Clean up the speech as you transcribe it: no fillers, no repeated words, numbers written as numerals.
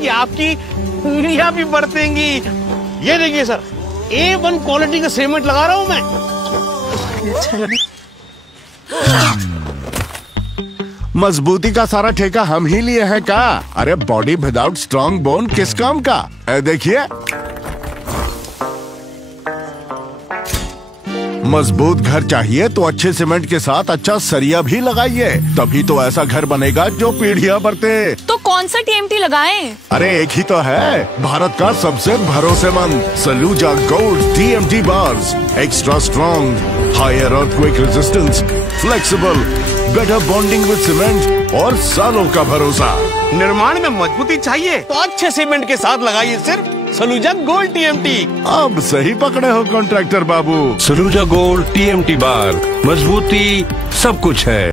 कि आपकी पीढ़ियां भी बरतेंगी। ये देखिए सर, A1 क्वालिटी का सीमेंट लगा रहा हूं मैं। मजबूती का सारा ठेका हम ही लिए हैं का? अरे बॉडी विदाउट स्ट्रॉन्ग बोन किस काम का? देखिए, मजबूत घर चाहिए तो अच्छे सीमेंट के साथ अच्छा सरिया भी लगाइए, तभी तो ऐसा घर बनेगा जो पीढ़ियां बरते। तो कौन सा TMT लगाएं? अरे एक ही तो है, भारत का सबसे भरोसेमंद Saluja gold TMT bars. Extra strong, higher earthquake resistance, flexible, better bonding with cement और सालों का भरोसा। निर्माण में मजबूती चाहिए तो अच्छे सीमेंट के साथ लगाइए सिर्फ सलूजा गोल्ड TMT। अब सही पकड़े हो कॉन्ट्रैक्टर बाबू। सलूजा गोल्ड TMT बार, मजबूती सब कुछ है।